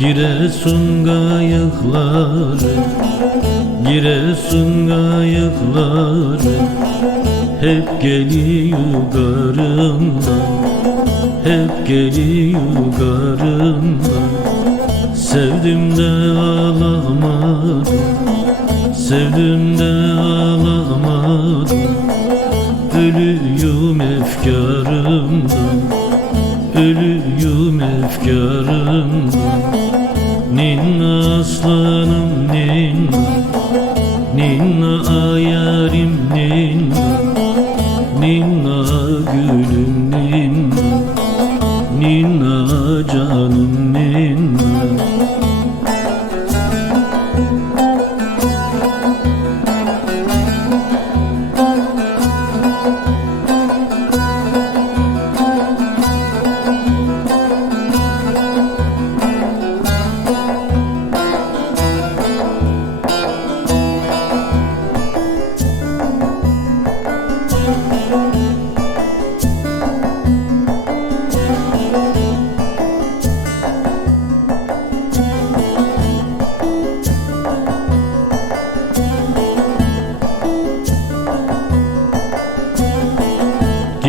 Giresun gayıkları Giresun gayıkları Hep geliyor garımdan Hep geliyor garımdan Sevdim de ağlamadım Sevdim de ağlamadım. Ölüyüm efkarımdan Ölüyüm efkarımdan Ninna aslanım ninna Ninna ayarim ninna Ninna gülüm ninna Ninna canım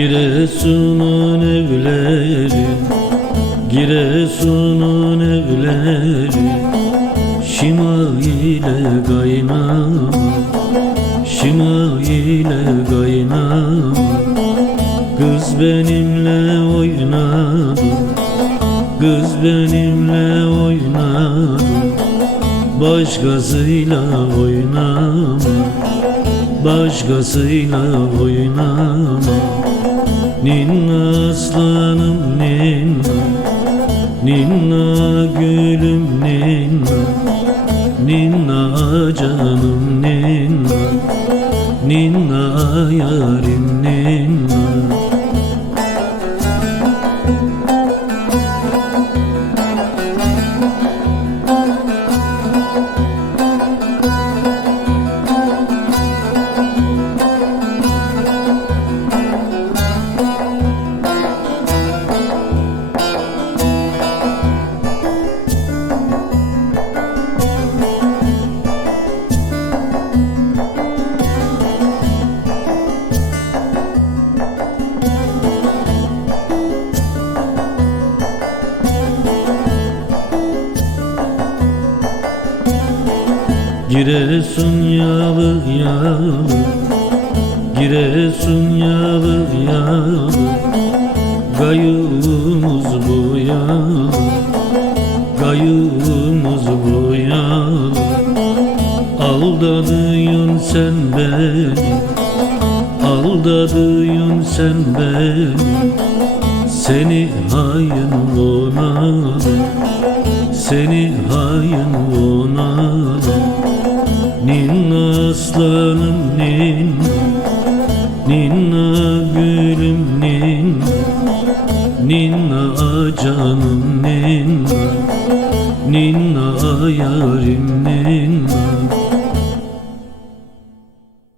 Giresun'un evleri Giresun'un evleri Şima ile kaynama Şima ile kaynama Kız benimle oynadı Kız benimle oynadı. Başkasıyla oynama Başkasıyla oynama Ninna aslanım ninna Ninna gülüm ninna Ninna canım ninna Ninna yarim Giresun yalı yalı Giresun yalı yalı Gayımız bu yalı Gayımız bu yalı. Aldadıyın sen beni Aldadıyın sen beni. Seni hain onalı Seni hain onalı Ninna aslanım ninna Ninna gülüm ninna Ninna canım ninna Ninna yarim ninna